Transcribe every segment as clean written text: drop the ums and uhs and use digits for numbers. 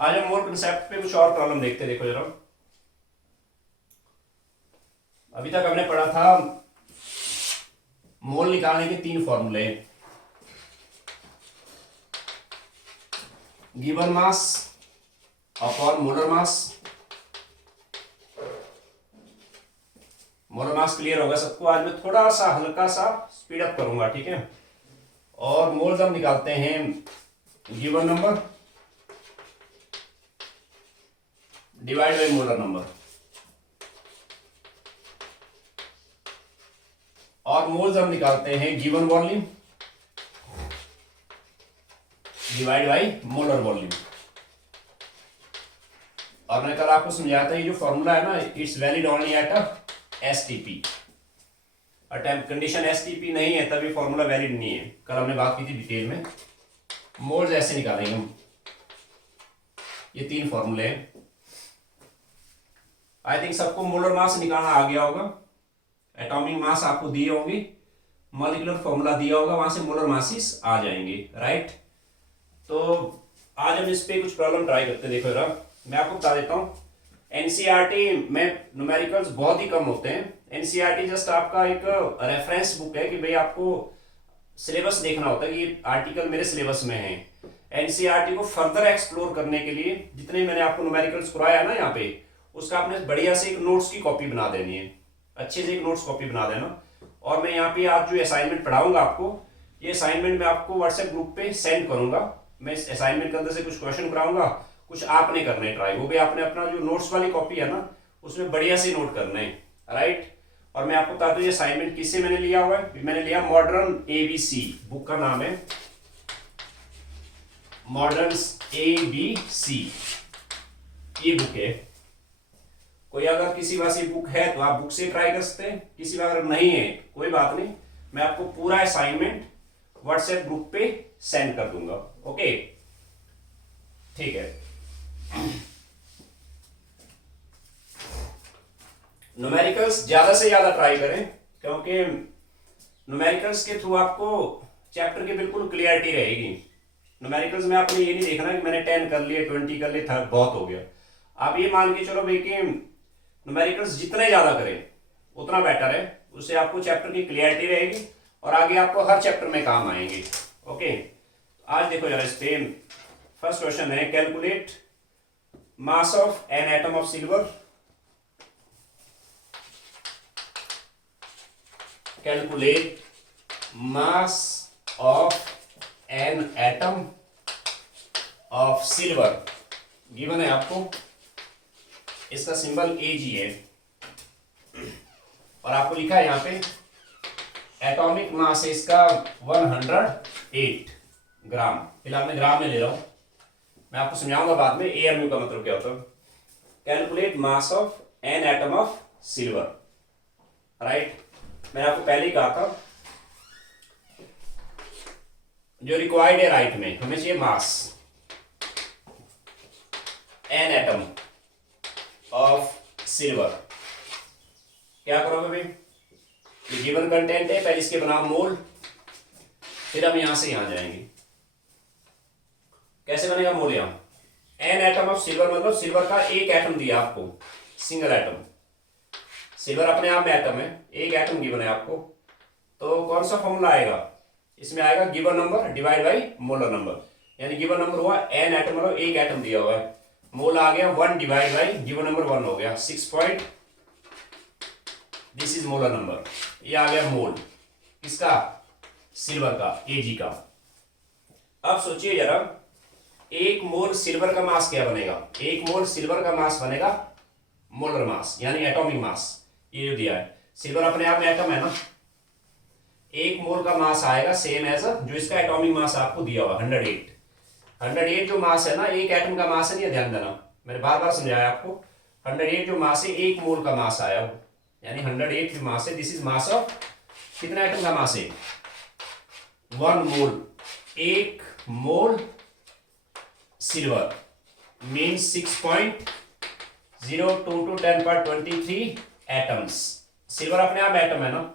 आज हम मोल कंसेप्ट पे कुछ और प्रॉब्लम देखते हैं। देखो जरा, अभी तक हमने पढ़ा था मोल निकालने के 3 फॉर्मूले। Given mass upon molar mass. Molar mass clear होगा सबको। आज मैं थोड़ा सा हल्का सा स्पीड अप करूंगा, ठीक है। और मोल्स हम निकालते हैं given number divide by molar number, और मोल्स हम निकालते हैं given volume divide by molar volume. और मैंने कल आपको समझाया था ये जो फॉर्मूला है ना, it's valid only at a STP. Attempt condition STP नहीं है तभी फॉर्मूला वैलिड नहीं है। कल हमने बात की थी डिटेल में। मोल्स ऐसे निकालेंगे हम, ये 3 फॉर्मूले हैं। आई थिंक सबको मोलर मास निकालना आ गया होगा। एटॉमिक मास आपको दिए होंगे, मॉलिक्यूलर फॉर्मूला दिया होगा, वहां से मोलर मासेस आ जाएंगे, राइट। तो आज हम इस पे कुछ प्रॉब्लम ट्राई करते हैं। देखो जरा, मैं आपको बता देता हूँ, एनसीईआरटी में न्यूमेरिकल्स बहुत ही कम होते हैं। एनसीईआरटी जस्ट आपका एक रेफरेंस बुक है कि भाई आपको सिलेबस देखना होता है कि ये आर्टिकल मेरे सिलेबस में है। एनसीईआरटी को फर्दर एक्सप्लोर करने के लिए जितने मैंने आपको न्यूमेरिकल्स कराया ना यहाँ पे, उसका आपने बढ़िया से एक नोट्स की कॉपी बना देनी है, अच्छे से एक नोट्स कॉपी बना देना। और मैं यहाँ पे आज जो असाइनमेंट पढ़ाऊंगा आपको, ये असाइनमेंट मैं आपको व्हाट्सएप ग्रुप पे सेंड करूंगा। मैं इस असाइनमेंट के अंदर से कुछ क्वेश्चन कराऊंगा, कुछ आपने करने ट्राई, वो भी आपने अपना जो नोट्स वाली कॉपी है ना उसमें बढ़िया से नोट करने हैं, राइट। और मैं आपको बता दूं ये असाइनमेंट किससे मैंने लिया हुआ है। मैंने लिया मॉडर्न एबीसी, बुक का नाम है मॉडर्न एबीसी, ये बुक है। कोई अगर किसी पास ये बुक है तो आप बुक से ट्राई कर सकते हैं, किसी का अगर नहीं है कोई बात नहीं, मैं आपको पूरा असाइनमेंट व्हाट्सएप ग्रुप पे सेंड कर दूंगा, ओके, ठीक है। न्यूमेरिकल्स ज्यादा से ज्यादा ट्राई करें, क्योंकि न्यूमेरिकल्स के थ्रू आपको चैप्टर की बिल्कुल क्लियरिटी रहेगी। न्यूमेरिकल्स में आपने ये नहीं देखना कि मैंने 10 कर लिए, 20 कर लिए, बहुत हो गया। आप ये मान के चलो भाई कि न्यूमेरिकल्स जितने ज्यादा करें उतना बेटर है, उससे आपको चैप्टर की क्लियरिटी रहेगी और आगे आपको हर चैप्टर में काम आएंगे, ओके। आज देखो जरा, इस पे फर्स्ट क्वेश्चन है, calculate mass of an atom of silver. Calculate mass of an atom of silver given है आपको, इसका सिंबल Ag है और आपको लिखा है यहाँ पे एटॉमिक मास है इसका 108 ग्राम। फिलहाल मैं ग्राम में ले रहा हूं, मैं आपको समझाऊंगा बाद में AMU का मतलब क्या होता है। Calculate mass of an atom of silver, right. मैंने आपको पहले ही कहा था जो रिक्वायर्ड है राइट में, हमें चाहिए मास एन एटम ऑफ सिल्वर। क्या करोगे भाई, ये गिवन कंटेंट है, पहले इसके बनाओ मोल, फिर हम यहां से यहां जाएंगे। कैसे बनेगा मोल? यहां एन एटम ऑफ सिल्वर मतलब सिल्वर का एक एटम दिया आपको, सिंगल एटम। सिल्वर अपने आप में एटम है, एक एटम गिवन है आपको, तो कौन सा फॉर्मूला आएगा इसमें? आएगा given number divide by molar number. यानी गिवन नंबर हुआ एन एटम, मतलब एक एटम दिया हुआ है, मोल आ गया 1 डिवाइड बाई गिवन नंबर 1 हो गया 6 दिस इज मोलर नंबर। ये आ गया मोल किसका? सिल्वर का, Ag का। अब सोचिए जरा, एक मोल सिल्वर का मास क्या बनेगा? एक मोल सिल्वर का मास बनेगा मोलर मास, यानी एटॉमिक मास। ये जो दिया है, सिल्वर अपने आप में एटम है ना, एक मोल का मास आएगा सेम एज जो इसका एटॉमिक मास आपको दिया हुआ 108 जो मास है ना, एक एटम का मास है, नहीं, ध्यान देना, मैंने बार बार समझाया आपको। 108 जो मास है, एक मोल का मास आया वो, यानी 108 जो मास है, दिस इज मास ऑफ, कितना एटम का मास है? 1 मोल, एक मोल सिल्वर मीन्स 6.022 10^23 एटम्स। सिल्वर अपने आप एटम है ना,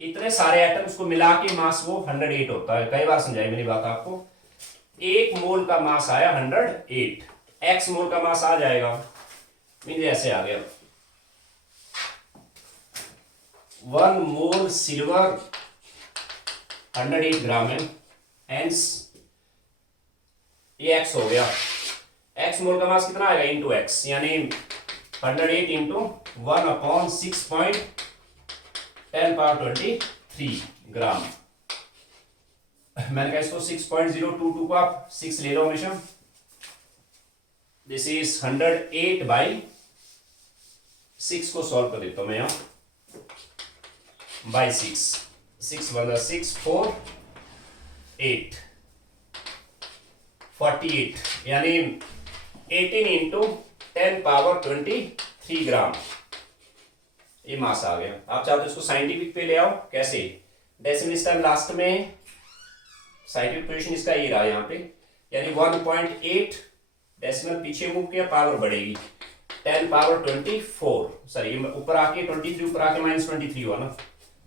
इतने सारे एटम्स को मिला के मास वो 108 होता है। कई बार समझाई मेरी बात आपको। एक मोल का मास आया 108 x मोल का मास आ जाएगा, मीन ऐसे आ गया 1 मोल सिल्वर 108 ग्राम है, हेंस ये x हो गया। x मोल का मास कितना आएगा इंटू x, यानी 108 इंटू 1/6.10⁻23 ग्राम। मैंने कहा इसको 6.022 को आप 6 ले लो हमेशा। दिस इज 108/6 को सॉल्व कर देता हूं मैं यहां बाई 6 1 6 4 8 48, यानी 18 इंटू 10⁻23 ग्राम ये मास आ गया। आप चाहो तो इसको साइंटिफिक पे ले आओ, कैसे डेसिमल टाइम लास्ट में साइंटिफिक पोजीशन इसका ये रहा यहाँ पे, यानी 1.8 डेसिमल पीछे मूव किया, पावर बढ़ेगी 10⁻24, सॉरी ऊपर आके 23 ऊपर आके -23 हुआ ना,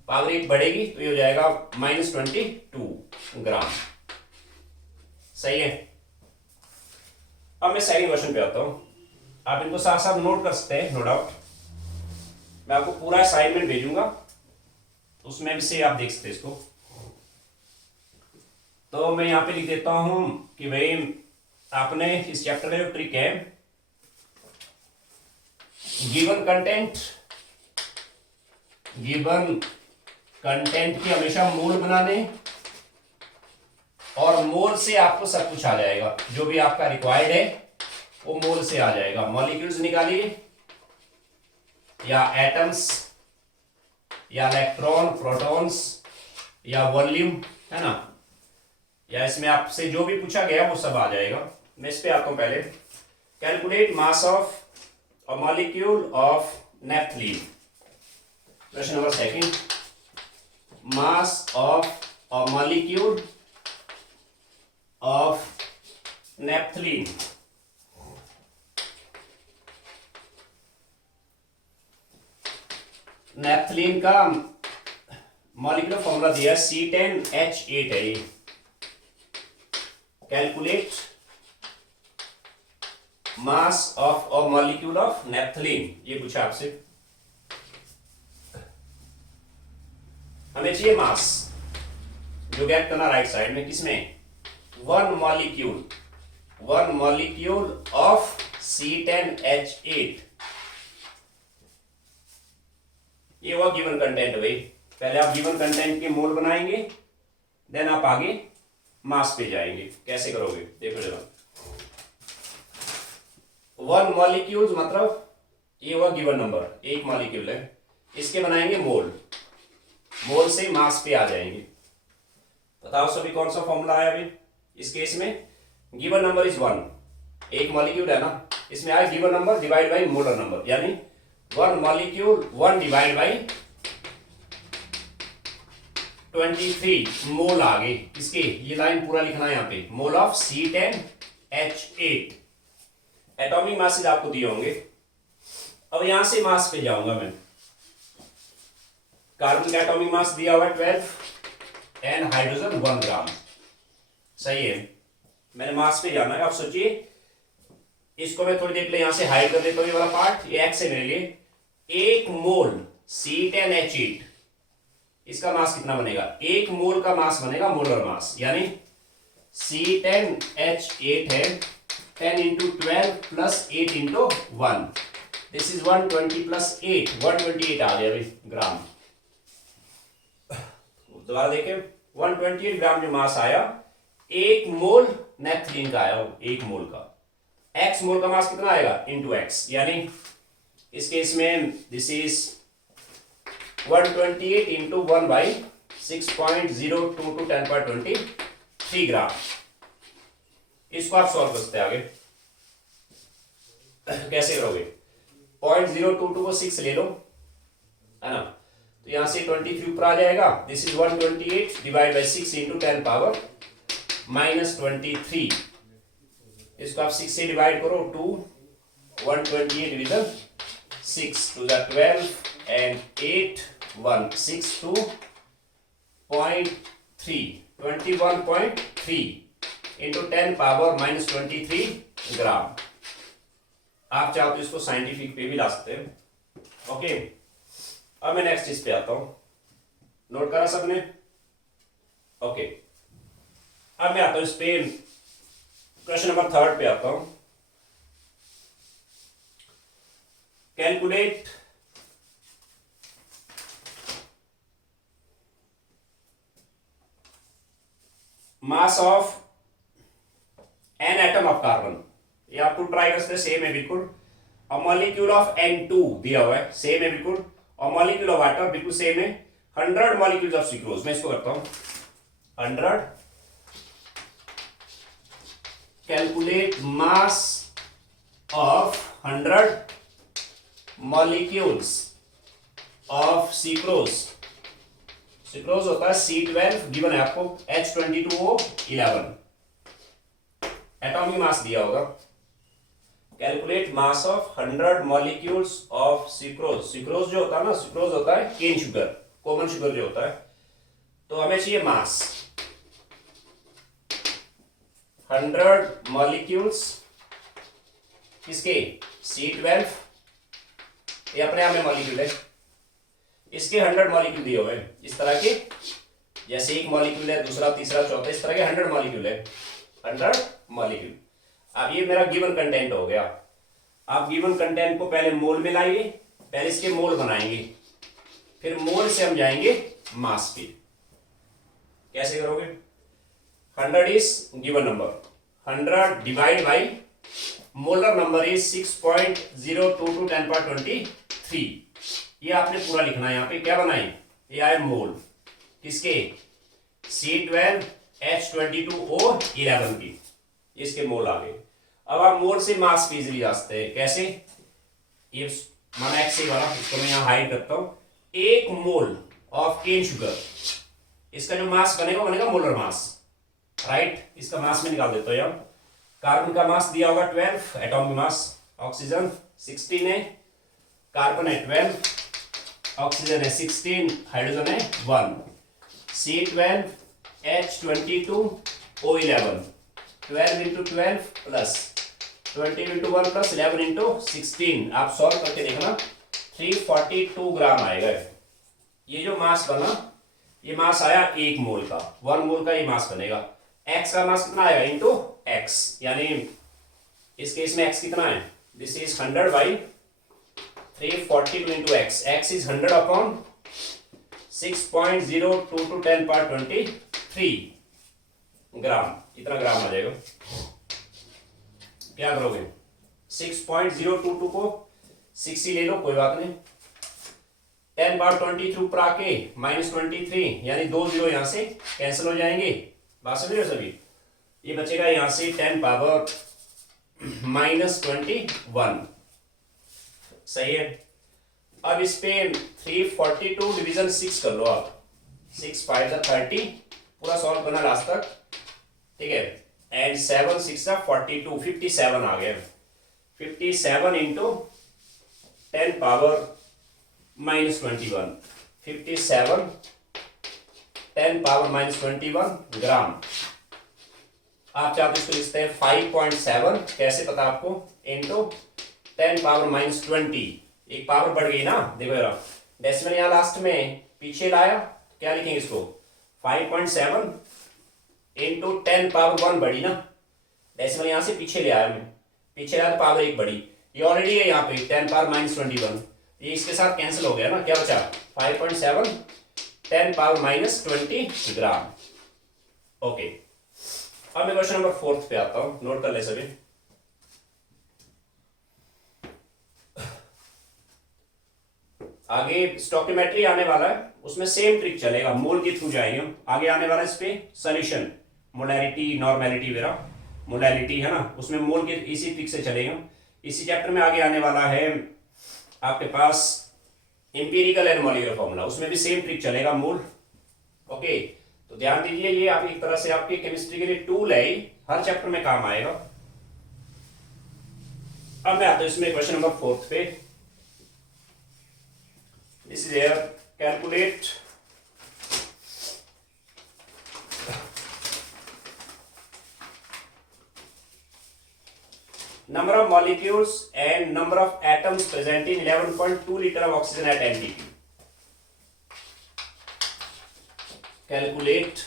पावर 8 बढ़ेगी तो ये हो जाएगा -22 ग्राम। सही है। अब मैं सेकंड क्वेश्चन पे आता हूं, आप इनको साथ साथ नोट कर सकते हैं, नो डाउट। मैं आपको पूरा असाइनमेंट भेजूंगा, उसमें भी से आप देख सकते हैं इसको। तो मैं यहां पे लिख देता हूं कि भाई आपने इस चैप्टर में जो ट्रिक है, गिवन कंटेंट की हमेशा मोल बनाने, और मोल से आपको सब कुछ आ जाएगा, जो भी आपका रिक्वायर्ड है वो मोल से आ जाएगा। मॉलिक्यूल्स निकालिए, या एटम्स, या इलेक्ट्रॉन, प्रोटॉन्स, या वॉल्यूम, है ना, या इसमें आपसे जो भी पूछा गया वो सब आ जाएगा। मैं इस पे आता हूं पहले। Calculate mass of a molecule of naphthalene. Question number second, mass of a molecule of naphthalene। Naphthalene का मॉलिक्यूलर फॉर्मूला दिया है C10H8 है ये। Calculate mass of a molecule of naphthalene, ये पूछा आपसे। हमें चाहिए मास, जो गेट करना राइट साइड में, किसमें, वन मॉलिक्यूल ऑफ C10H8। ये हुआ गिवन कंटेंट भाई। पहले आप गिवन कंटेंट के मोल बनाएंगे, देन आप आगे मास पे जाएंगे। कैसे करोगे देखो जरा। वन मॉलिक्यूल मतलब ये हुआ गिवन नंबर, एक मॉलिक्यूल है, इसके बनाएंगे मोल, मोल से मास पे आ जाएंगे। बताओ सभी कौन सा फॉर्मूला आया अभी इस केस में। गिवन नंबर इज 1, एक मॉलिक्यूल है ना, इसमें आया given number divide by molar number, यानी वन मॉलिक्यूल 1 डिवाइड बाय 23 मोल आ गए इसके। ये लाइन पूरा लिखना है यहाँ पे, mole of C10H8। Atomic masses आपको दिए होंगे। अब यहां से मास पे जाऊंगा मैं। कार्बन का एटॉमिक मास दिया हुआ 12 एंड हाइड्रोजन 1 ग्राम। सही है, मैंने मास पे जाना है। अब सोचिए, इसको मैं थोड़ी देर के लिए यहां से हाइड कर देता हूं, ये वाला पार्ट, ये एक्स है मेरे लिए। 1 मोल C10H8, इसका मास कितना बनेगा, 1 मोल का मास बनेगा मोलर मास, यानी C10H8 है 10 into 12 plus 8 into 1, this is 120 plus 8, 128 आ गया ग्राम। दोबारा देखें, 128 ग्राम जो मास आया, 1 मोल नेफ्थलीन का आया, 1 मोल का। x मोल का मास कितना आएगा, इंटू एक्स, यानी इस केस में दिस इज 128 इंटू 1/6.022 10⁻23 ग्राम। इसको आप सॉल्व कर सकते हैं आगे। कैसे करोगे, 0.022 को 6 ले लो, है ना, तो यहां से 23 ऊपर आ जाएगा। This is 128 divide by 6 into 10⁻−23। इसको आप 6 से डिवाइड करो, 2 128 डिविजन 6 2 12 एंड 8 1 6 2.3 21.3 इंटू 10⁻−23 ग्राम। आप चाहो तो इसको साइंटिफिक पे भी ला सकते हैं। ओके, अब मैं नेक्स्ट चीज पे आता हूं। नोट करा सबने? ओके, अब मैं आता हूं इस पे क्वेश्चन नंबर 3 पे आता हूं। Calculate mass of an atom of carbon. ये आपको ट्राई कर सकते, सेम है बिल्कुल। और मॉलिक्यूल ऑफ N2 दिया हुआ है, सेम है बिल्कुल। और मॉलिक्यूल ऑफ वाटर बिल्कुल सेम है। 100 मॉलिक्यूल्स ऑफ सुक्रोज। मैं इसको करता हूं 100। Calculate mass of 100 molecules of sucrose. Sucrose होता है C12, गिवन है आपको H22O11। एटॉमिक मास दिया होगा। Calculate mass of 100 molecules of sucrose. Sucrose जो होता है ना, सुक्रोज होता है केन शुगर, कॉमन शुगर जो होता है। तो हमें चाहिए मास 100 मॉलिक्यूल्स किसके, C12, ये अपने आप में मॉलिक्यूल है। इसके 100 मॉलिक्यूल दिए हुए हैं इस तरह के, जैसे एक मॉलिक्यूल है, दूसरा, तीसरा, चौथा, इस तरह के 100 मॉलिक्यूल है। 100 मॉलिक्यूल। अब ये मेरा गिवन कंटेंट हो गया। आप गिवन कंटेंट को पहले मोल में लाइए, पहले इसके मोल बनाएंगे, फिर मोल से हम जाएंगे मास पे। कैसे करोगे? 100 is given number, 100 divide by molar number is 6.022 10^23। ये आपने पूरा लिखना है। यहाँ पे क्या बनाए, ये आए मोल किसके, C12 H22O11 की, इसके मोल आ गए। अब आप मोल से मास पे इजीली जा सकते हैं। कैसे? ये माना एक्स वाला, इसको मैं यहाँ हाइड करता हूं। 1 मोल ऑफ केन शुगर, इसका जो मास बनेगा वो बनेगा मोलर मास, राइट। इसका मास में निकाल देता हूं यहाँ। कार्बन का मास दिया होगा 12, एटॉमिक मास। ऑक्सीजन 16 है, कार्बन है 12, ऑक्सीजन है 16, हाइड्रोजन है 1। C12 H22O11, 12 into 12 plus 20 into 1 plus 11 into 16। आप सॉल्व करके देखना, 342 ग्राम आएगा। ये जो मास बना, ये मास आया 1 मोल का, 1 मोल का ये मास बनेगा। x का मास कितना आएगा, इंटू x, यानी इस केस में x कितना है, this is 100 by 342 into x। x is 100 upon 6.022 10^23 ग्राम, इतना ग्राम आ जाएगा। क्या करोगे, 6.022 को 6 ही ले लो, कोई बात नहीं। 10^23 ऊपर आके -23, यानी 2 जीरो यहां से कैंसिल हो जाएंगे। बात समझ रहे हो सभी? ये बचेगा यहां से 10^-21। सही है। अब इस पे 342 डिवीजन 6 कर लो आप, 6 5 30, पूरा सॉल्व करना लास्ट तक, ठीक है। एंड 7 6 42, 57 आ गया। 57 इंटू 10^-21, 57 10^-21 ग्राम। आप चाहते इसको लिखते हैं 5.7, कैसे पता आपको, इंटू 10^-20। एक पावर बढ़ गई ना, देखो जरा, डेसिमल यहाँ लास्ट में पीछे लाया, क्या लिखेंगे इसको, 5.7 इंटू 10^1 बढ़ी ना, डेसिमल यहाँ से पीछे ले आया मैं, पीछे आया तो पावर 1 बढ़ी। ये ऑलरेडी है यहाँ पे 10^-21, ये इसके साथ कैंसिल हो गया ना, क्या बचा 5.7 10^-20 ग्राम। ओके, अब मैं क्वेश्चन नंबर 4 पे आता हूं, नोट कर ले सभी। आगे स्टोकियोमेट्री आने वाला है, उसमें सेम ट्रिक चलेगा, मोल के थ्रू जाएंगे हम। आगे आने वाला है इस पे सोल्यूशन, मोलैरिटी, नॉर्मेलिटी वगैरह, मोलैरिटी है ना, उसमें मोल के इसी ट्रिक से चलेगा। इसी चैप्टर में आगे आने वाला है आपके पास इंपीरिकल एंड मॉलिक्यूलर फॉर्मूला, उसमें भी सेम ट्रिक चलेगा, मोल। ओके, तो ध्यान दीजिए, ये आप एक तरह से आपके केमिस्ट्री के लिए टूल है, हर चैप्टर में काम आएगा। अब मैं आता हूं इसमें क्वेश्चन नंबर 4 पे। This is here, calculate number of molecules and number of atoms present in 11.2 liter of oxygen at NTP. Calculate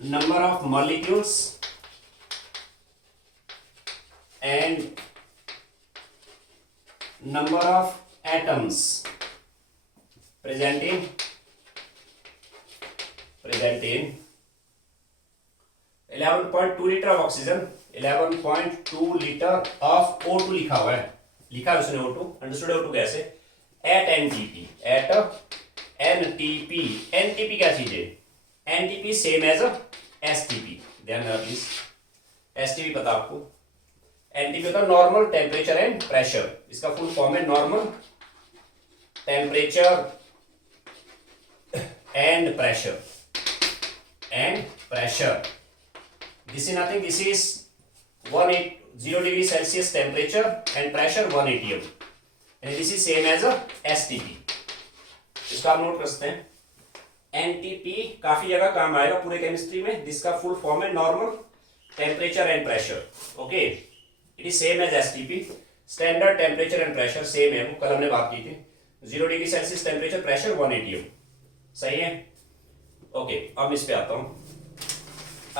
number of molecules and number of atoms present in 11.2 litre of oxygen, 11.2 litre of O2 लिखा हुआ है, लिखा है उसने O2, understood O2 कैसे, at NTP, at NTP, NTP क्या चीज है, NTP सेम एज STP, ध्यान रखना प्लीज, STP पता आपको, NTP होता है नॉर्मल टेम्परेचर एंड प्रेशर, इसका फुल फॉर्म है normal temperature and pressure. This is nothing. This is 0 degree Celsius temperature and pressure 1 atm. And this is same as a STP. इसको आप note कर सकते हैं. NTP काफी जगह काम आएगा पूरे केमिस्ट्री में. जिसका फुल फॉर्म है normal temperature and pressure. Okay, it is same as STP. Standard temperature and pressure सेम है, वो कल हमने बात की थी. 0 डिग्री सेल्सियस टेम्परेचर, प्रेशर 1 atm. सही है. ओके, अब इस पे आता हूं.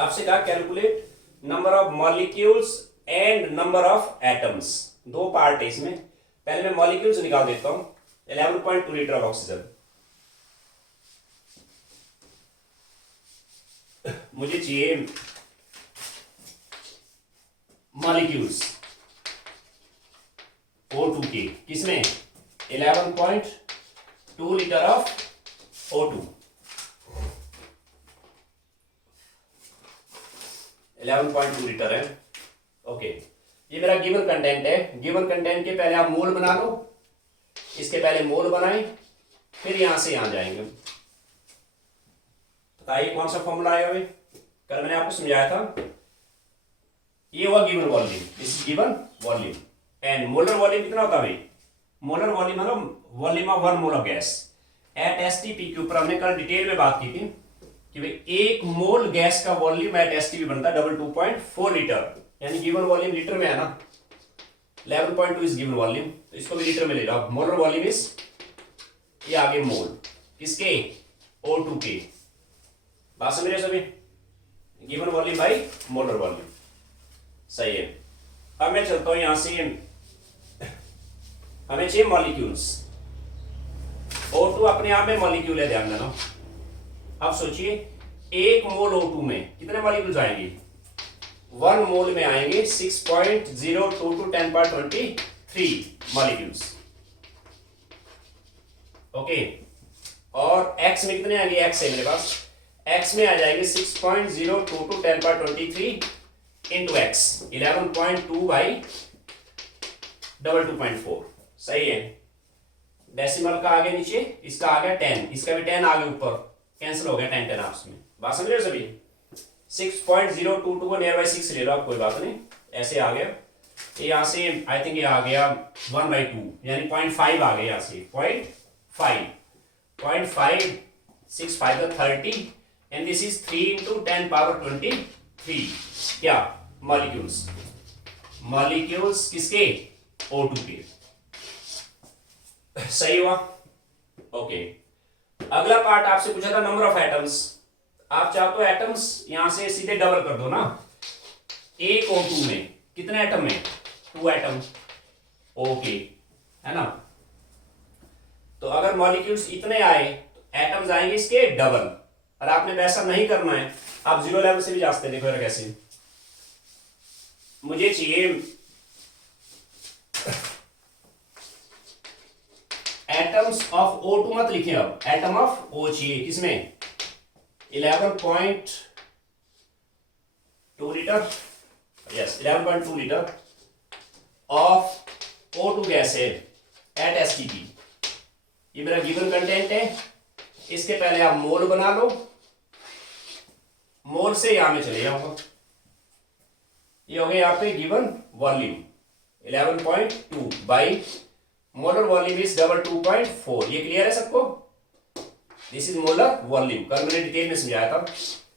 आपसे कहा calculate number of molecules and number of atoms. दो पार्ट है इसमें. पहले मैं मॉलिक्यूल्स निकाल देता हूं. 11.2 लीटर ऑफ ऑक्सीजन, मुझे चाहिए मॉलिक्यूल्स O2 के, किसमें 11.2 लीटर ऑफ O2, 11.2 लीटर है. ओके, ये मेरा गिवन कंटेंट है. गिवन कंटेंट के पहले आप मोल बना लो, इसके पहले मोल बनाएं, फिर यहां से यहां जाएंगे. बताइए कौन सा फॉर्मूला आया भाई. कल मैंने आपको समझाया था. ये हुआ given volume, this is given volume. And molar volume कितना होता है भाई. मोलर वॉल्यूम मतलब volume of 1 mole of gas at STP के ऊपर हमने कल डिटेल में बात की थी कि भाई 1 मोल गैस का वॉल्यूम एट STP बनता है 2.4 लीटर. यानी गिवन वॉल्यूम लीटर में है ना. 11.2 इज गिवन वॉल्यूम, तो इसको भी लीटर में ले लो. मोलर वॉल्यूम इज, ये आगे मोल किसके, O2 के. बात समझ रहे सभी. Given volume by molar volume. सही है. अब मैं चलता हूं यहां से. हमें चाहिए मॉलिक्यूल्स. O2 अपने आप में मॉलिक्यूल है, ध्यान देना. अब सोचिए 1 मोल O2 में कितने मॉलिक्यूल्स आएंगे. 1 मोल में आएंगे 6.02 to 1023 मॉलिक्यूल्स. ओके, और X में कितने आएंगे, X है मेरे पास. X में आ जाएंगे 6.02 to 1023 इंटू X, 11.2 बाई 2.4. सही है. डेसिमल का आगे नीचे, इसका आ गया 10, इसका भी 10 आगे ऊपर, कैंसिल हो गया 10 आपस में. बात समझ रहे हो सभी. 6.022 को नियर बाई 6 ले लो आप, कोई बात नहीं, ऐसे आ गया. यहाँ से आई थिंक ये आ गया 1/2, यानी 0.5 आ गया यहाँ से. 0.5 30 and this is 3 into 10 power 23. क्या मॉलिक्यूल्स किसके, O2 के. सही हुआ. ओके, अगला पार्ट आपसे पूछा था नंबर ऑफ एटम्स. आप चाहो तो एटम्स यहां से सीधे डबल कर दो ना. एक O2 में कितने एटम है, 2 एटम. ओके, है ना. तो अगर मॉलिक्यूल्स इतने आए तो एटम्स आएंगे इसके डबल. और आपने वैसा नहीं करना है, आप 0 लेवल से भी जा सकते हैं. देखो कैसे. मुझे चाहिए एटम्स ऑफ O2 मत लिखे, अब एटम ऑफ O चाहिए. किसमें 11.2 litre, yes 11.2 litre of O2 gas है एट STP. ये मेरा गिवन कंटेंट है. इसके पहले आप मोल बना लो, मोल से यहां में चले जाऊंगा. ये हो गया यहाँ पे given volume 11.2 by molar volume is 2.4. ये क्लियर है सबको. दिस इज मोलर वॉल्यूम, कल मैंने डिटेल में समझाया था.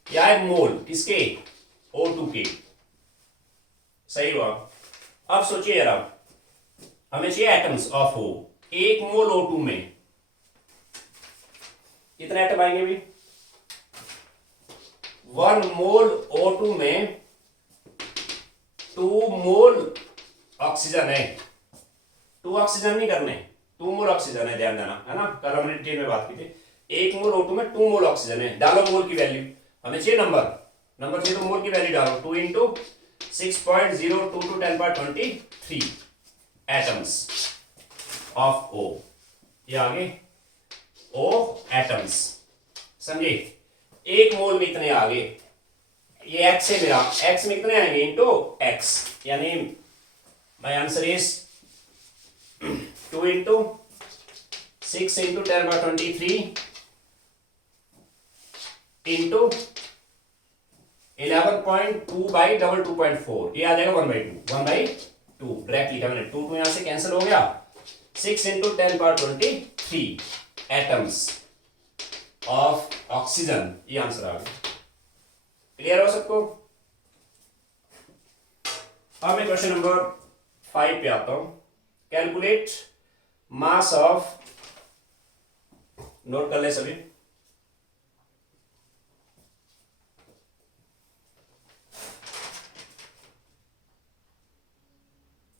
क्या है मोल किसके, O2 के. सही हुआ। अब सोचिए यार, हमें चाहिए atoms of O. 1 mole O2 में कितने एटम आएंगे भाई? 1 मोल O2 में 2 मोल ऑक्सीजन है। 2 ऑक्सीजन नहीं करने, 2 मोल ऑक्सीजन है, ध्यान देना, है ना, कल हमने डिटेल में बात की थी। 1 मोल O2 में 2 मोल ऑक्सीजन है। डालो मोल की वैल्यू, हमें चाहिए नंबर चाहिए, तो मोल की वैल्यू डालो। 2 into 6.02 to 1023 atoms of O। ये आगे O एटम्स, समझे? 1 मोल में इतने आगे, ये x है मेरा, x में कितने आएंगे? इंटू x, यानी my answer is 2 into 6 into 1023 into 11.2 by 2.4, ये आ जाएगा 1/2 डायरेक्ट लिखा मैंने। 2 यहां से कैंसिल हो गया। 6 इंटू 1023 एटम्स ऑफ ऑक्सीजन, ये आंसर आ गया। क्लियर हो सबको? अब मैं क्वेश्चन नंबर 5 पे आता हूं। कैलकुलेट मास ऑफ, नोट कर ले सभी,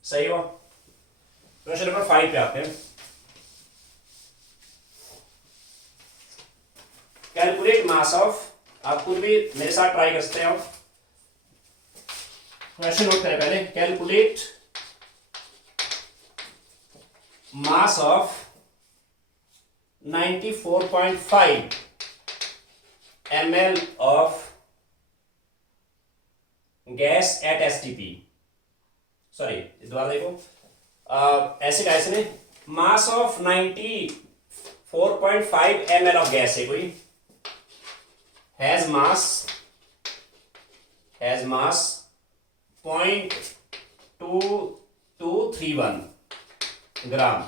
सही हो? क्वेश्चन नंबर 5 पे आते हैं। कैलकुलेट मास ऑफ, आप खुद भी मेरे साथ ट्राई कर सकते हो। क्वेश्चन नोट करें पहले। Calculate mass of 94.5 ml of gas at STP. Sorry, दोबारा देखो, एसिड आइस ने mass of 94.5 ml of gas है कोई, has mass 0.2231 gram.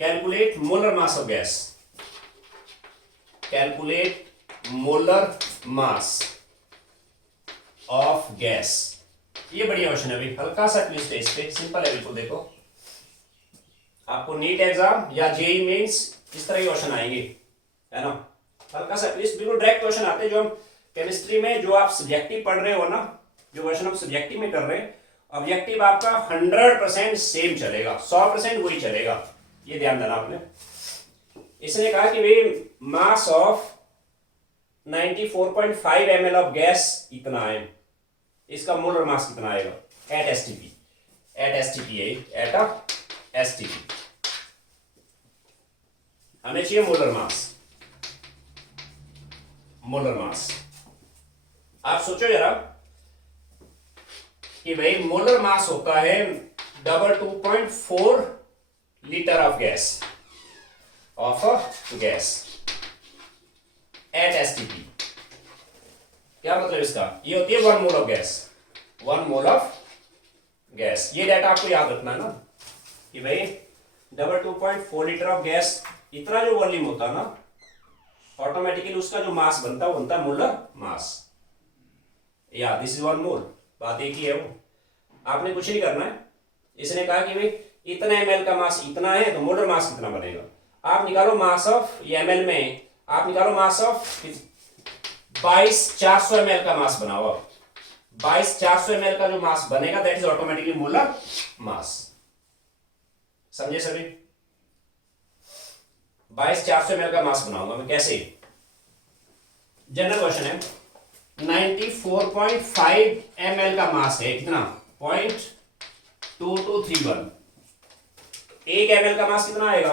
Calculate molar mass of gas. Calculate molar mass of gas. ये बढ़िया question है भाई, हल्का सा ट्विस्ट है इस पे, सिंपल है बिल्कुल। देखो, आपको नीट एग्जाम या जेई मेंस इस तरह के क्वेश्चन आएंगे, है ना, हल्का सा ट्विस्ट, बिल्कुल डायरेक्ट क्वेश्चन आते हैं जो हम केमिस्ट्री में, जो आप सब्जेक्टिव पढ़ रहे हो ना, जो क्वेश्चन हम सब्जेक्टिव में कर रहे हैं, ऑब्जेक्टिव आपका 100% सेम चलेगा, 100% वही चलेगा, ये ध्यान देना आपने। इसने कहा कि भाई mass of 94.5 ml of gas इतना है, इसका मोलर मास कितना आएगा एट एसटीपी। एट एसटीपी है, एट एसटीपी हमें चाहिए मोलर मास। मोलर मास, आप सोचो जरा कि भाई मोलर मास होता है 2.4 litre of gas, of gas at STP. क्या मतलब इसका? ये होती है 1 mole of gas, 1 mole of gas. ये डाटा आपको याद रखना है ना कि भाई 2.4 लीटर ऑफ गैस, इतना जो वॉल्यूम होता है ना, ऑटोमेटिकली उसका जो मास बनता है वो बनता है मोलर मास। या दिस इज 1 मोल, बात एक ही है वो, आपने कुछ नहीं करना है। इसने कहा कि भाई इतना ml का मास इतना है, तो मोलर मास कितना बनेगा। आप निकालो मास ऑफ, ये ml में आप निकालो मास ऑफ 22,400 ml का मास बना हुआ, 22,400 ml का जो मास बनेगा that is automatically molar mass. समझे सभी? 22,400 ml का मास बनाऊंगा मैं, कैसे? जनरल क्वेश्चन है, 94.5 ml का मास है, कितना? 0.2231। 1 ml का मास कितना आएगा?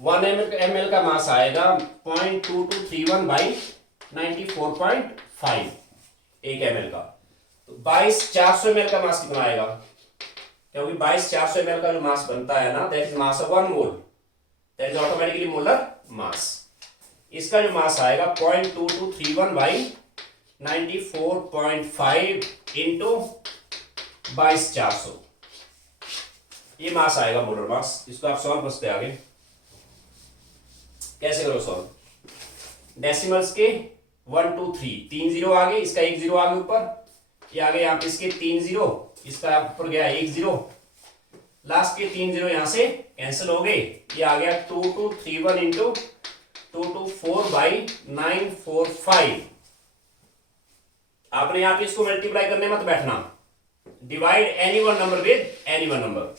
1 ml का मास आएगा 0.2231 बाई 94.5, 1 ml का। तो 22,400 ml का मास कितना आएगा? क्योंकि 22,400 ml का जो मास बनता है ना, that is mass of 1 mole, that is automatically molar mass. इसका जो मास आएगा 0.2231 बाई 94.5 इंटू 22,400, ये मास आएगा मोलर मास। इसको आप सॉल्व करते आगे, कैसे करो सॉल्व? डेसिमल्स के 1 2 3 0 आगे, इसका 1 0 आगे ऊपर, ये आ गए यहाँ पे इसके 3 जीरो, इसका ऊपर गया 1 जीरो, लास्ट के 3 जीरो यहाँ से कैंसिल हो गए। ये आ गया 2231 इंटू 224/945। आपने यहाँ पे इसको मल्टीप्लाई करने मत बैठना, divide any one number with any one number,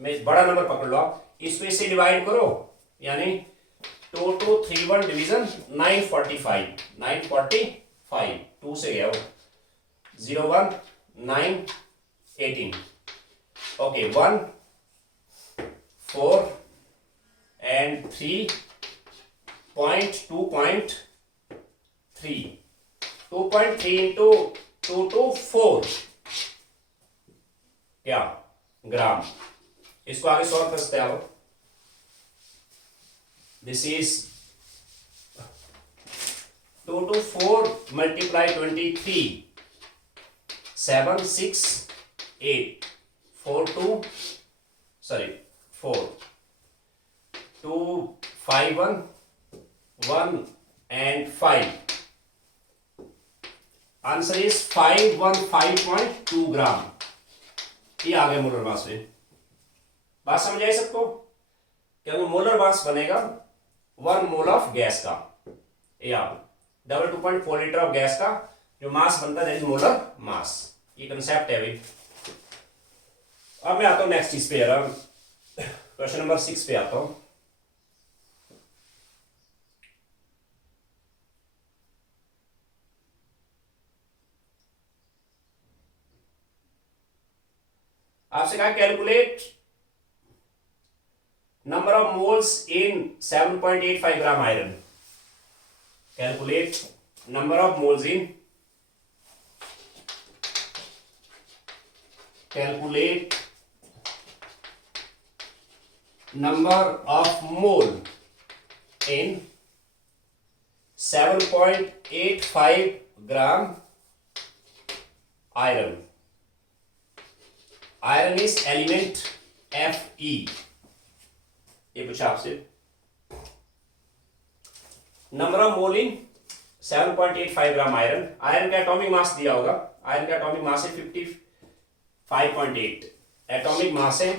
में बड़ा नंबर पकड़ लो आप, इसको इससे डिवाइड करो, यानी 2231 डिवीजन 945, 945 2 से गया वो 01 9 18, ओके 1 4 and 3.2.3 2.3 into 224 क्या ग्राम। इसको आगे सॉल्व कर सकते हैं आप। This is 224 multiply 23 7 6 8 4 2 sorry 4 2 5 1 1 and 5, answer is 515.2 ग्राम। ये आ गया मोलर मास में। बात समझ आई सबको? क्योंकि मोलर मास बनेगा 1 मोल ऑफ गैस का, या 2.4 लीटर ऑफ गैस का जो मास बनता है दैट इज मोलर मास। ये कंसेप्ट है भाई। अब मैं आता हूं नेक्स्ट चीज पे, क्वेश्चन नंबर 6 पे आता हूं। आपसे कहा calculate number of moles in 7.85 gram iron. Calculate number of moles in, calculate number of mole in 7.85 gram iron. Iron is element Fe। ये पूछा आपसे number of mole in 7.85 gram iron. Iron का atomic mass दिया होगा, iron का atomic mass है 55.8, atomic mass है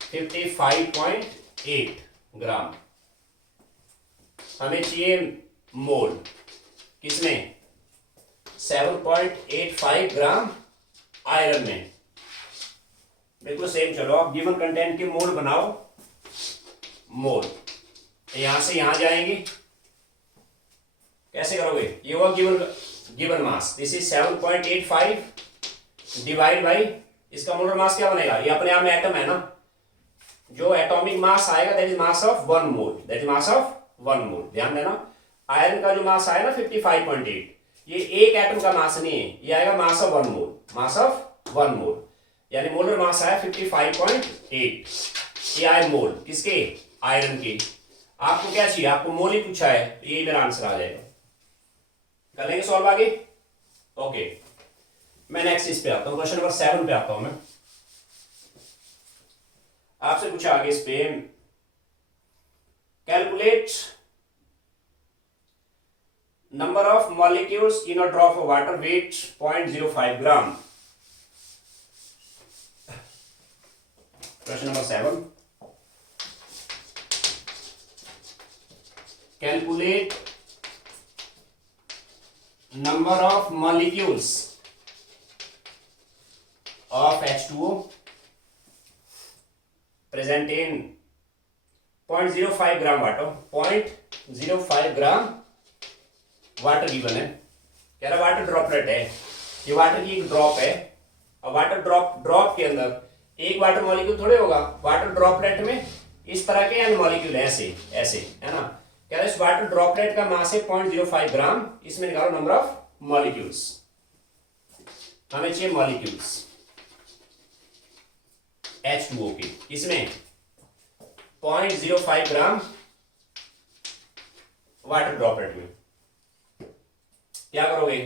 55.8 ग्राम। हमें चाहिए मोल किसमें? 7.85 ग्राम आयरन में। बिल्कुल सेम, चलो आप गिवन कंटेंट के मोल बनाओ। मोल यहां से यहां जाएंगे, कैसे करोगे? ये हुआ given mass, this is 7.85 divide by इसका मोलर मास क्या बनेगा? ये अपने आप में एटम है ना, जो एटॉमिक मास आएगा that is mass of 1 mole, that is mass of 1 मोल। ध्यान देना, आयरन का जो मास आया ना 55.8, ये एक एटम का मास नहीं है, ये आएगा mass of 1 mole, mass of 1 मोल, यानी मोलर मास आया 55.8। ये आए मोल किसके? आयरन के। आपको क्या चाहिए? आपको मोल ही पूछा है, तो यही मेरा आंसर आ जाएगा। कर लेंगे सॉल्व आगे? ओके, मैं नेक्स्ट इस पे आता हूं, क्वेश्चन नंबर 7 पे आता हूं मैं। आपसे पूछा आगे इस पे, calculate number of molecules in a drop of water weight 0.05 gram. Question number 7, calculate number of molecules of H2O present in 0.05 gram water. 0.05 gram water given है, कह रहा वाटर ड्रॉपलेट है, ये वाटर की एक ड्रॉप है। और वाटर ड्रॉप के अंदर एक वाटर मॉलिक्यूल थोड़े होगा, वाटर ड्रॉपलेट में इस तरह के एन मॉलिक्यूल ऐसे ऐसे है ना। कह रहा है इस वाटर ड्रॉपलेट का मास है 0.05 ग्राम, इसमें निकालो नंबर ऑफ मॉलिक्यूल्स। हमें चाहिए मॉलिक्यूल्स H2O की, इसमें 0.05 ग्राम वाटर ड्रॉपलेट में। क्या करोगे?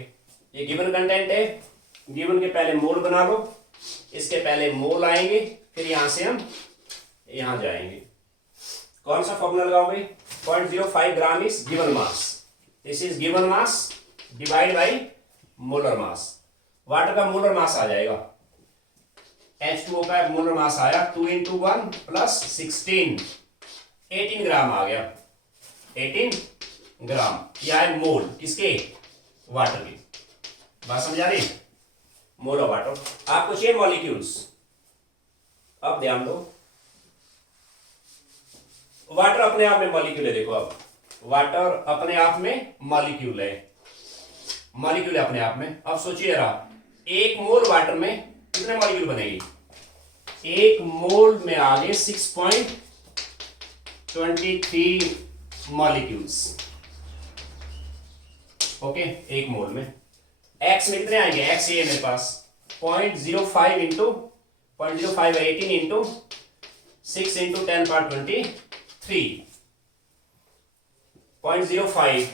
ये गिवन कंटेंट है, गिवन के पहले मोल बना लो, इसके पहले मोल आएंगे, फिर यहां से हम यहां जाएंगे। कौन सा फॉर्मूला लगाओगे? 0.05 gram is given mass, this is given mass divide by molar mass. Water का मोलर मास आ जाएगा, H2O का मोलर मास आया 2 × 1 + 16, 18 ग्राम आ गया, 18 ग्राम। यह है मोल किसके, वाटर की। बात समझ आ रही, मोल ऑफ वाटर। आपको चाहिए मॉलिक्यूल्स, अब ध्यान दो, वाटर अपने आप में मॉलिक्यूल है। देखो अब वाटर अपने आप में मॉलिक्यूल है, मॉलिक्यूल है अपने आप में। अब सोचिए जरा, एक मोल वाटर में कितने मॉलिक्यूल बनेगी, एक मोल में आ गए 6.23 मॉलिक्यूल्स। ओके, एक मोल में। एक्स में कितने आएंगे, एक्स ये मेरे पास 0.05 इंटू 0.05 18 इंटू 6 इंटू 10⁻23 0.05।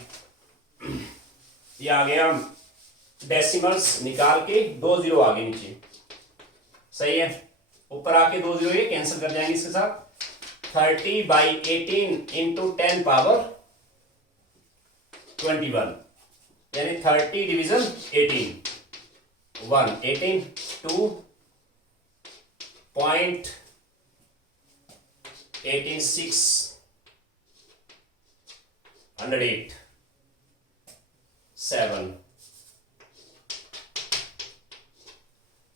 ये आ गया, डेसिमल्स निकाल के 2 जीरो आगे नीचे, सही है। ऊपर आके 2 जीरो ये कैंसिल कर जाएंगे इसके साथ। 30/18 इंटू 10⁻21, यानी 30 डिवीजन 18, 1 18 2.86 108 7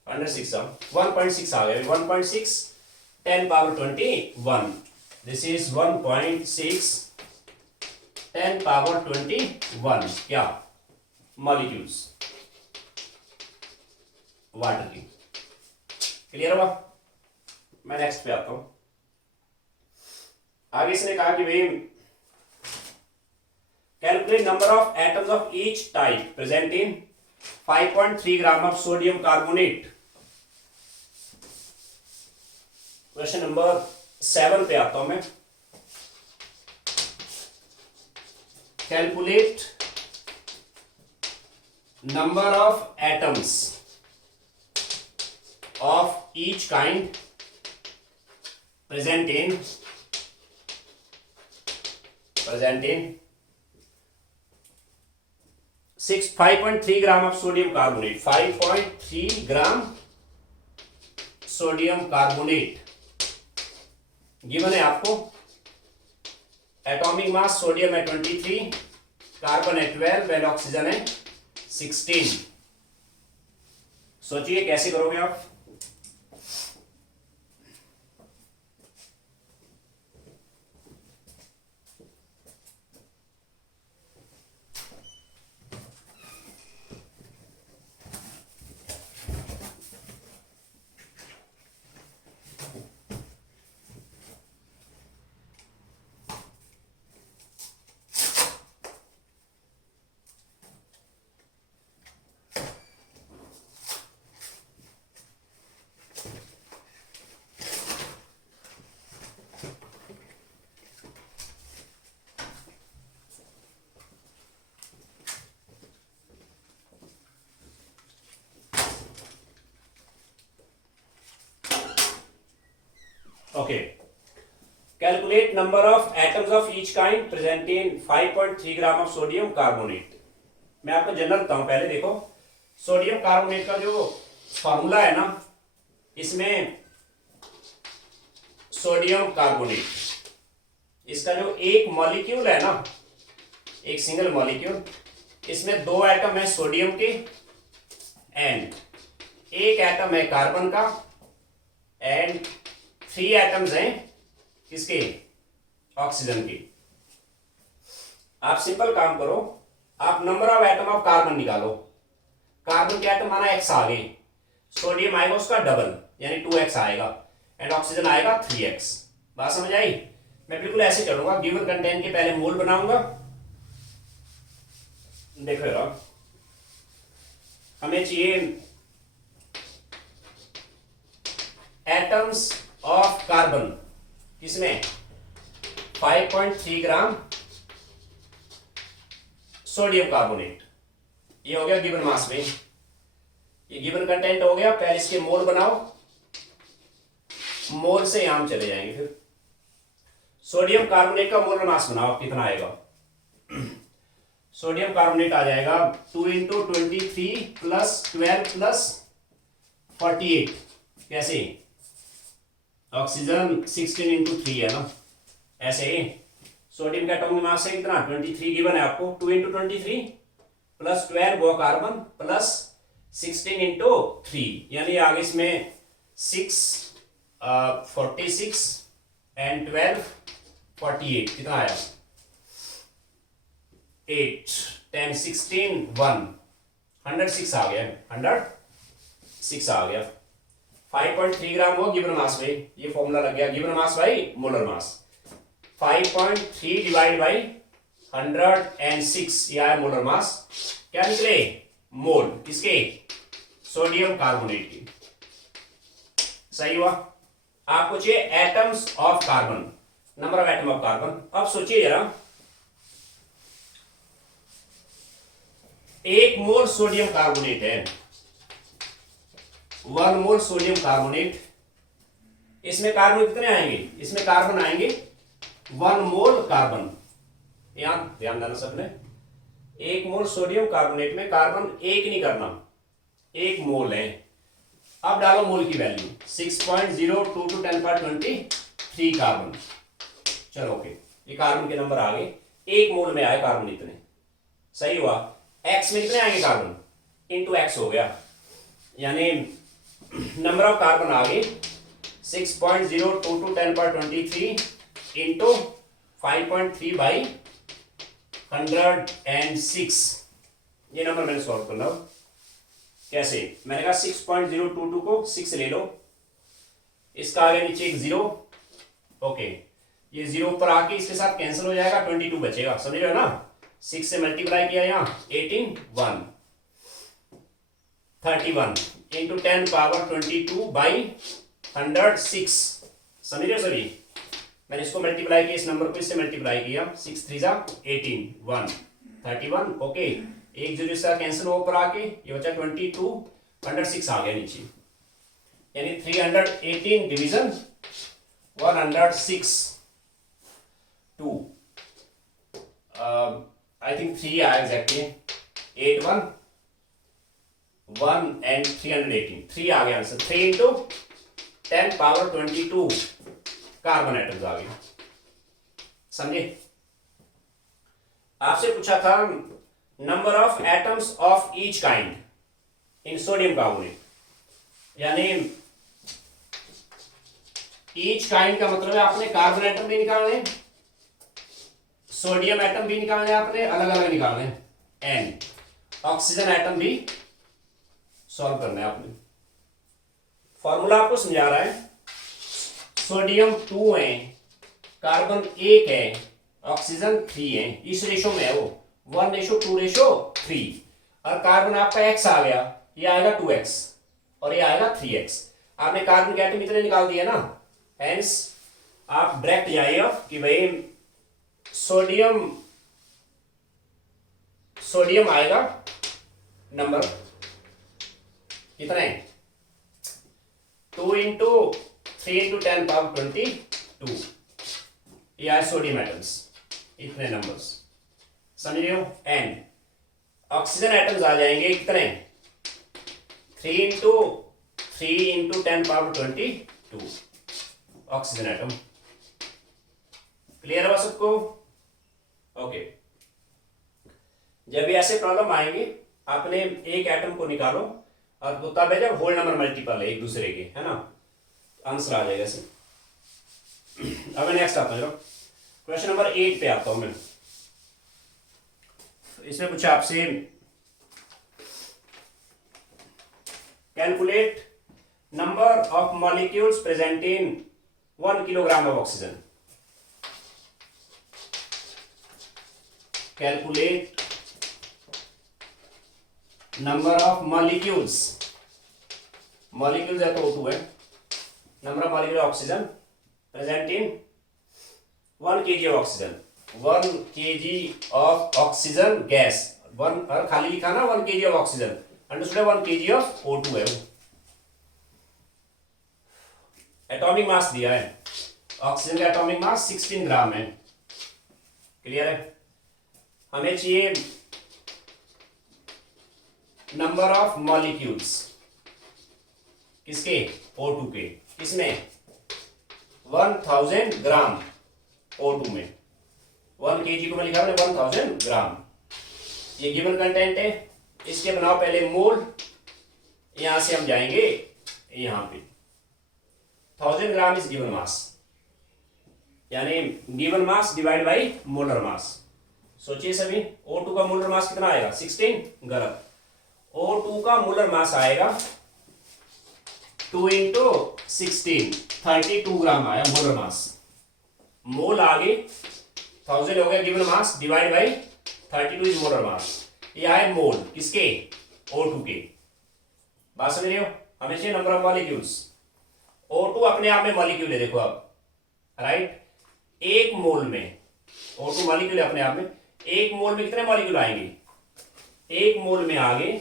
106 1.6 आ गया, 1.6 10⁻21, दिस इज 1.6 10⁻21 क्या, मॉलिक्यूल्स वाटर की। क्लियर हुआ। मैं नेक्स्ट पे आता हूं। आगे इसने कहा कि भाई calculate number of atoms of each type present in 5.3 gram of sodium carbonate. Question number 7 पे आता हूं मैं। Calculate number of atoms of each kind present in 5.3 gram of sodium carbonate, 5.3 gram sodium carbonate given है आपको। Atomic mass sodium है 23, carbon है 12 and oxygen है 16। सोचिए कैसे करोगे आप। Okay. Calculate number of atoms of each kind present in 5.3 gram of sodium carbonate। मैं आपको जनरल बताऊं पहले। देखो सोडियम कार्बोनेट का जो फॉर्मूला है ना, इसमें सोडियम कार्बोनेट, इसका जो एक मॉलिक्यूल है ना, एक सिंगल मॉलिक्यूल, इसमें 2 एटम है सोडियम के एंड 1 एटम है कार्बन का एंड 3 एटम्स हैं किसके, ऑक्सीजन के। आप सिंपल काम करो, आप number of atom of carbon निकालो। कार्बन के एटम माना x आ गए, सोडियम आएगा उसका डबल यानी 2x आएगा एंड ऑक्सीजन आएगा 3x। बात समझ आई। मैं बिल्कुल ऐसे चलूंगा, गिवन कंटेंट के पहले मोल बनाऊंगा। देखो यार, हमें चाहिए एटम्स ऑफ कार्बन किसमें, 5.3 ग्राम सोडियम कार्बोनेट। ये हो गया गिवन मास में, ये गिवन कंटेंट हो गया। पहले इसके मोल बनाओ, मोल से यहां चले जाएंगे। फिर सोडियम कार्बोनेट का मोलर मास बनाओ, कितना आएगा। सोडियम कार्बोनेट आ जाएगा 2 इंटू 23 प्लस 12 प्लस 48। कैसे? ऑक्सीजन 16 इंटू 3 है ना, ऐसे ही। सोडियम का एटॉमिक मास है कितना? 23 गिवन है आपको। 2 इंटू 23 प्लस 12 वो कार्बन प्लस 16 इंटू 3, यानी आगे इसमें 6 46 एंड 12 48 कितना आया? 8 10 16 1 106 आ गया, 106 आ गया। 5.3 ग्राम हो गिवन मास भाई, ये फॉर्मूला लग गया। गिवन मास भाई मोलर मास 5.3 डिवाइड बाई 106, यह है मोलर मास। क्या निकले? मोल किसके? सोडियम कार्बोनेट की। सही हुआ। आपको चाहिए atoms of carbon, number of atom of carbon. अब सोचिए जरा, 1 मोल सोडियम कार्बोनेट है, 1 मोल सोडियम कार्बोनेट। इसमें कार्बन कितने आएंगे? इसमें कार्बन आएंगे 1 मोल कार्बन। यहां ध्यान देना सबने, 1 मोल सोडियम कार्बोनेट में कार्बन एक नहीं करना, 1 मोल है। अब डालो मोल की वैल्यू 6.02 टू 1023 कार्बन। चलो ओके, ये कार्बन के नंबर आ गए। 1 मोल में आए कार्बन इतने। सही हुआ। एक्स में कितने आएंगे कार्बन? इंटू एक्स हो गया, यानी नंबर ऑफ कार्बन आ गए 6.02 टू 1023 इंटू 5.3 बाई 106। ये नंबर मैंने सॉल्व करना। कैसे? मैंने कहा 6.022 को 6 ले लो, इसका आगे नीचे एक 0, ओके, ये 0 ऊपर आके इसके साथ कैंसिल हो जाएगा, 22 बचेगा। समझ रहे हो ना? 6 से मल्टीप्लाई किया, यहाँ 18 1 31 इंटू 10 पावर 22 बाई 106। समझ रहे हो सभी? मैंने इसको मल्टीप्लाई किया, इस नंबर को इससे मल्टीप्लाई किया, 6 3 18 1 31, ओके, एक 0 से कैंसिल हो ऊपर आके, ये बचा 22 106 आ गया नीचे, यानी 318 डिवीजन 106 2 आई थिंक 3 आया एग्जैक्टली, 8 1 1 एंड 318, 3 आ गया answer. 3 into 10 power 22 carbon atoms आ गए। समझे? आपसे पूछा था number of atoms of each kind in sodium carbonate, यानी ईच काइंड का मतलब है आपने कार्बन एटम भी निकालने, सोडियम एटम भी निकालने, आपने अलग अलग निकालने, एंड ऑक्सीजन एटम भी सॉल्व करना है आपने। फॉर्मूला आपको समझा रहा है। सोडियम 2 है, कार्बन 1 है, ऑक्सीजन 3 है, इस रेशो में है वो 1:2:3, और कार्बन आपका x आ गया, ये आएगा 2x और ये आएगा 3x। आपने कार्बन के एटम इतने निकाल दिए ना, हेंस आप डायरेक्ट जाइए कि भाई सोडियम आएगा नंबर कितना है, 2 इंटू 3 इंटू 10 पावर 22, ये आए सोडियम एटम्स, इतने नंबर्स। समझ रहे हो? एंड ऑक्सीजन एटम्स आ जाएंगे कितने, 3 into 10 power 22 oxygen atom. Clear हुआ सबको? ओके। जब भी ऐसे प्रॉब्लम आएंगे, आपने एक एटम को निकालो और तब है जब होल नंबर मल्टीपल है एक दूसरे के, है ना, आंसर आ जाएगा ऐसे। अब मैं नेक्स्ट आता हूँ, क्वेश्चन नंबर 8 पे आता हूं मैं। इसमें पूछा आपसे calculate number of molecules present in 1 kilogram of oxygen. Calculate number of molecules, molecules है तो O2 है, number of molecule oxygen present in 1 kg of oxygen, 1 kg of oxygen gas, 1 और खाली लिखा ना 1 kg of oxygen, understood? 1 kg of O2 है वो। Atomic mass दिया है, ऑक्सीजन का एटॉमिक मास 16 ग्राम है। क्लियर है? हमें चाहिए नंबर ऑफ मॉलिक्यूल्स किसके, O2 के, किसमें 1000 ग्राम O2 में, 1 kg को मैं लिखा मैंने 1000 ग्राम। ये गिवन कंटेंट है। इसके बनाओ पहले मोल, यहां से हम जाएंगे यहां पे 1000 ग्राम इज गिवन मास, यानी given mass divide by molar mass. सोचिए सभी, O2 का मोलर मास कितना आएगा 16, गलत। O2 का मोलर मास आएगा 2 इंटू 16, 32 ग्राम आया मोलर मास। मोल आगे 1000 हो गया given mass divide by 32 is molar mass. ये आए मोल किसके, O2 के। बात समझ रहे हो, हमें चाहिए नंबर ऑफ मॉलिक्यूल्स। O2 अपने आप में मॉलिक्यूल है, देखो अब, राइट। एक मोल में O2 मॉलिक्यूल है अपने आप में, एक मोल में कितने मॉलिक्यूल आएंगे, एक मोल में आगे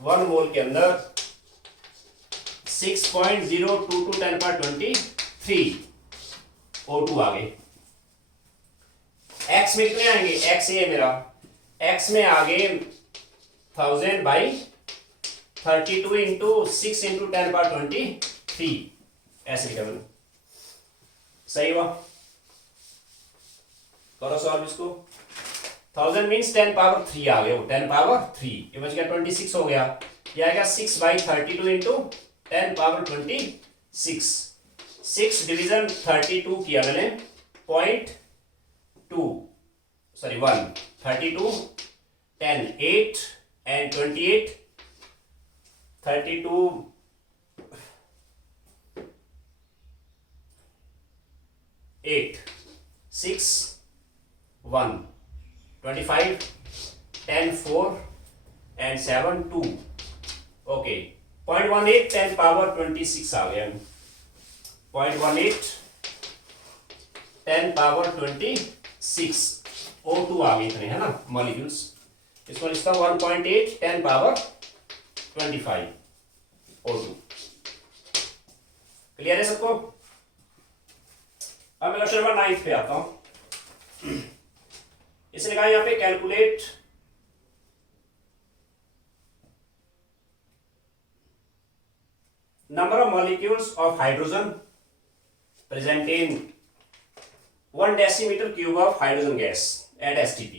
1 मोल के अंदर 6.022 10⁻23 O2 आगे। x में कितने आएंगे, x ये मेरा, x में आगे 1000 बाई 32 इंटू 6 इंटू 10⁻23, ऐसे लिखा मैंने, सही हुआ। करो सॉल्व इसको। 1000 मीन्स 10⁻3 आ गया, 10⁻3, ये बच गया 26 हो गया। ये आएगा 6 बाई 32 इंटू 10⁻26, 6 डिवीजन 32 किया मैंने 0.2, सॉरी 1, 32, 10, 8 and 28, 32, 8, 6, 1, 25, 10, 4 and 7, 2, ओके 0.18 10⁻26 आ गया, 0.18 10⁻26 O2 आ गए इतने, है ना मॉलिक्यूल्स। इसको लिखता हूं 1.8 10⁻25 O2। क्लियर है सबको। अब मैं क्वेश्चन नंबर 9 पे आता हूं। इसने कहा यहां पे calculate number of molecules of hydrogen present in 1 decimeter cube of hydrogen gas at STP।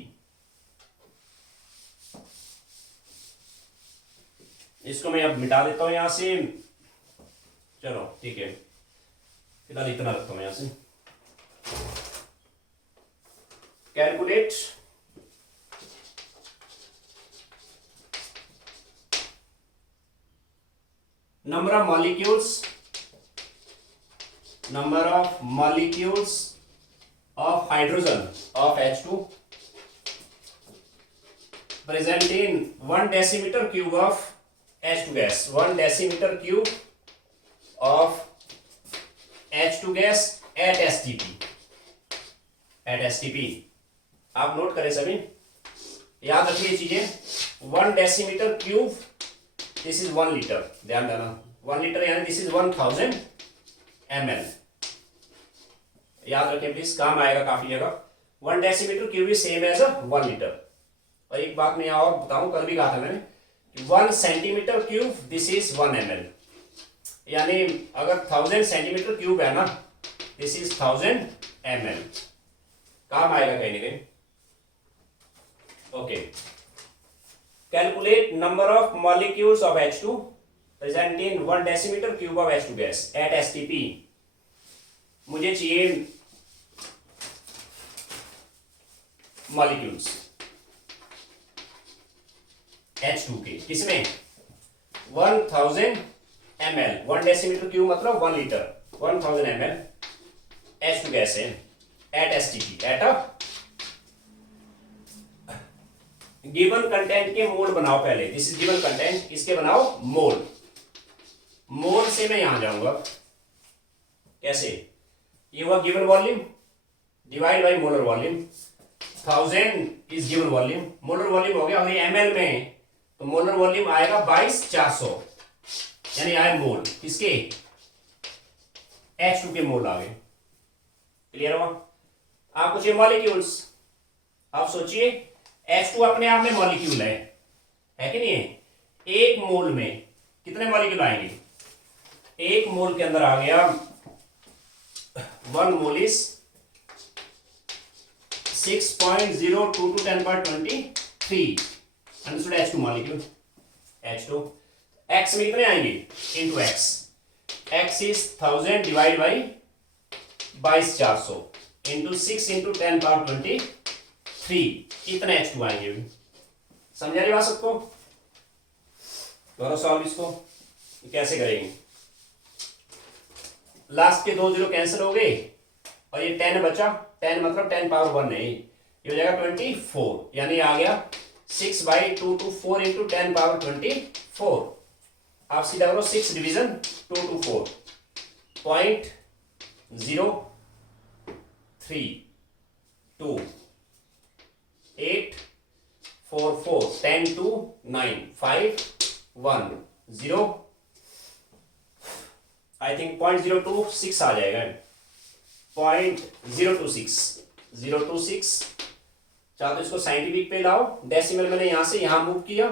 इसको मैं अब मिटा देता हूं यहां से, चलो ठीक है, फिलहाल इतना रखता हूं यहां से। Calculate number of molecules of hydrogen of H2 present in 1 decimeter cube of H2 gas, 1 decimeter cube of H2 gas at STP, at STP। आप नोट करें सभी, याद रखिए चीजें। 1 decimeter cube, this is 1 litre, ध्यान देना 1 लीटर यानी this is 1000 ml। याद रखें प्लीज, काम आएगा काफी जगह। 1 decimetre cube is same as 1 litre. और एक बात मैं और बताऊं, कल भी कहा था मैंने, 1 centimetre cube this is 1 ml, यानी अगर 1000 सेंटीमीटर क्यूब है ना, दिस इज 1000 ml। काम आएगा कहीं ना कहीं। Okay, calculate number of molecules of H2 present in 1 decimeter cube of H2 gas at STP। मुझे चाहिए मॉलिक्यूल्स H2 के, किसमें 1000 ml, 1 डेसीमीटर क्यूब मतलब 1 लीटर, 1000 ml H2 गैस है at STP, at a given content के मोल बनाओ पहले, this is given content, इसके बनाओ मोल। मोल से मैं यहां जाऊंगा, कैसे, ये हुआ given volume divide by molar volume. 1000 is given volume, molar volume हो गया। अगर एमएल में तो मोलर वॉल्यूम आएगा 22400, यानी आए मोल किसके, H2 के मोल आ गए। क्लियर हुआ। आपको चाहिए मॉलिक्यूल्स। आप सोचिए H2 अपने आप में मॉलिक्यूल है, है कि नहीं है? एक मोल में कितने मॉलिक्यूल आएंगे? एक मोल के अंदर आ गया 1 mole is 6.022 to 10/23 understood. H2 molecule, H2 x में कितने आएंगे? Into x, x is 1000 divide by 22400 into 6 into 10^23 इतने H2 आएंगे। समझा रही बात सबको? करो सॉल्व इसको। कैसे करेंगे? लास्ट के 2 जीरो कैंसिल हो गए और ये 10 बचा। 10 मतलब 10^1 नहीं, ये हो जाएगा 24, यानी आ गया 6/2 to 4 इंटू 10^24। आप सीधा करो 6 division 2 to 4 0.032 8 4 4 10 to 9 5 1 0 I think 0.026 आ जाएगा। 0.026 चाहे तो इसको साइंटिफिक पे लाओ। डेसिमल मैंने यहां से यहां मूव किया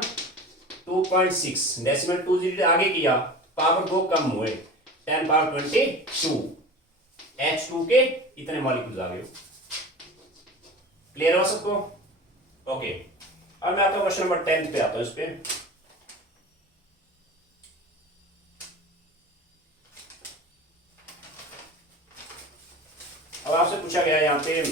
2.6, डेसिमल 2 जीरो आगे किया, पावर 2 कम हुए 10^22 H2 के इतने मॉलिक्यूल्स आ गए। क्लियर हो सबको? ओके, अब मैं आता हूं क्वेश्चन नंबर 10 पे आता हूं। इस पे अब आपसे पूछा गया यहां पे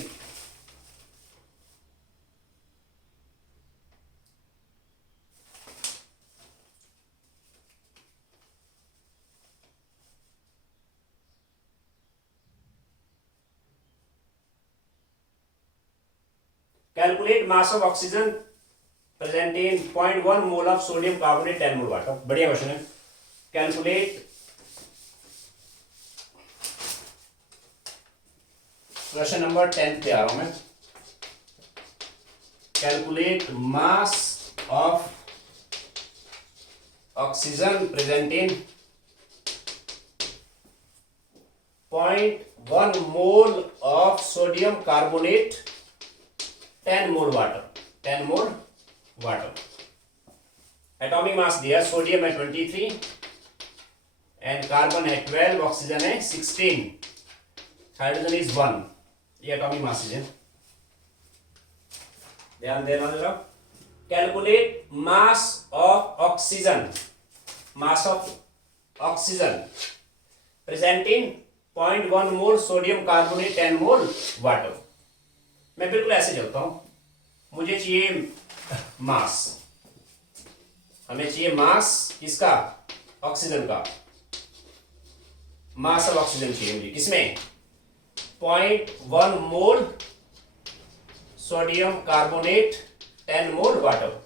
calculate mass of oxygen present in 0.1 mole of sodium carbonate 10 mole water. बढ़िया क्वेश्चन है। कैलकुलेट, क्वेश्चन नंबर 10 पे आ रहा हूं मैं। Calculate mass of oxygen present in 0.1 mole of sodium carbonate 10 mole water. 10 mole water. Atomic mass दिया, sodium है 23 and carbon है 12, oxygen है 16, हाइड्रोजन इज 1। ये एटॉमिक मास है। ध्यान देना जरा। Calculate mass of oxygen, mass of oxygen present in 0.1 mole sodium carbonate 10 mole water. मैं बिल्कुल ऐसे चलता हूं। मुझे चाहिए मास, हमें चाहिए मास किसका? ऑक्सीजन का। मास ऑफ ऑक्सीजन चाहिए मुझे किसमें? 0.1 मोल सोडियम कार्बोनेट 10 मोल वाटर,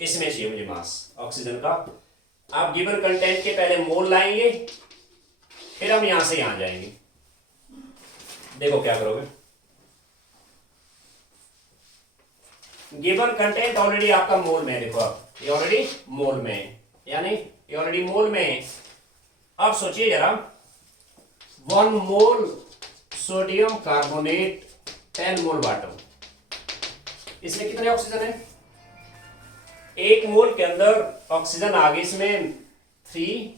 इसमें चाहिए मुझे मास ऑक्सीजन का। आप गिवन कंटेंट के पहले मोल लाएंगे, फिर हम यहां से यहां जाएंगे। देखो क्या करोगे। गिवन कंटेंट ऑलरेडी आपका मोल में है। देखो आप, ये ऑलरेडी मोल में है, यानी ये ऑलरेडी मोल में है। अब सोचिए जरा, 1 मोल सोडियम कार्बोनेट 10 मोल वाटर, इसमें कितने ऑक्सीजन है? 1 मोल के अंदर ऑक्सीजन आ गई इसमें 3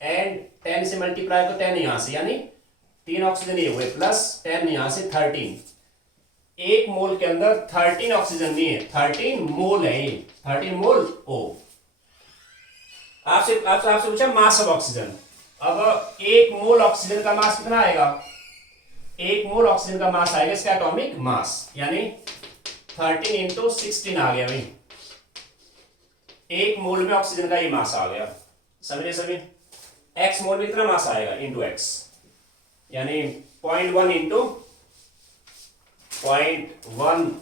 एंड 10 से मल्टीप्लाई तो 10 यहां से, यानी 3 ऑक्सीजन ये हुए प्लस 10 यहां से 13। 1 मोल के अंदर 13 ऑक्सीजन नहीं है, 13 मोल है। 13 मोल ओ। आपसे पूछा मास ऑफ ऑक्सीजन। अब 1 मोल ऑक्सीजन का मास कितना आएगा? 1 मोल ऑक्सीजन का मास आएगा इसका एटॉमिक मास, यानी 13 इंटू 16 आ गया भाई। 1 मोल में ऑक्सीजन का ये मास आ गया। समझे सभी? x मोल में कितना मास आएगा? इंटू x, यानी 0.1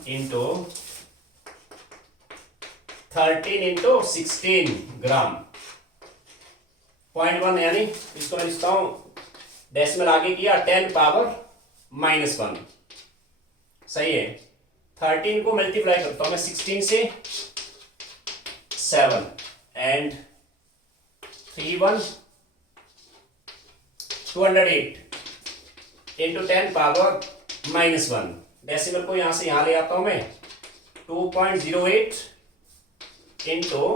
इंटू 13 इंटू 16 ग्राम। 0.1 यानी इसको मैं लिखता हूं, डेसिमल आगे किया 10 पावर -1। सही है। 13 को मल्टीप्लाई करता हूं मैं 16 से, 7 एंड 3 1 208 इंटू 10 पावर -1। डेसिमल को यहां से यहां ले आता हूं मैं, 2.08 इंटू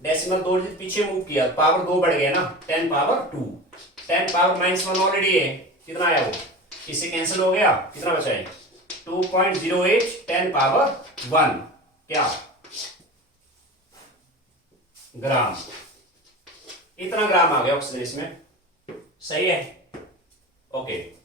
डेसिमल 2 डिजिट पीछे मूव किया, पावर 2 बढ़ गया ना, 10 पावर 2, 10 पावर -1 ऑलरेडी है, कितना आया वो, इससे कैंसिल हो गया, कितना बचा है 2.08 10 पावर 1 क्या ग्राम, इतना ग्राम आ गया ऑक्सीजन इसमें, सही है, ओके।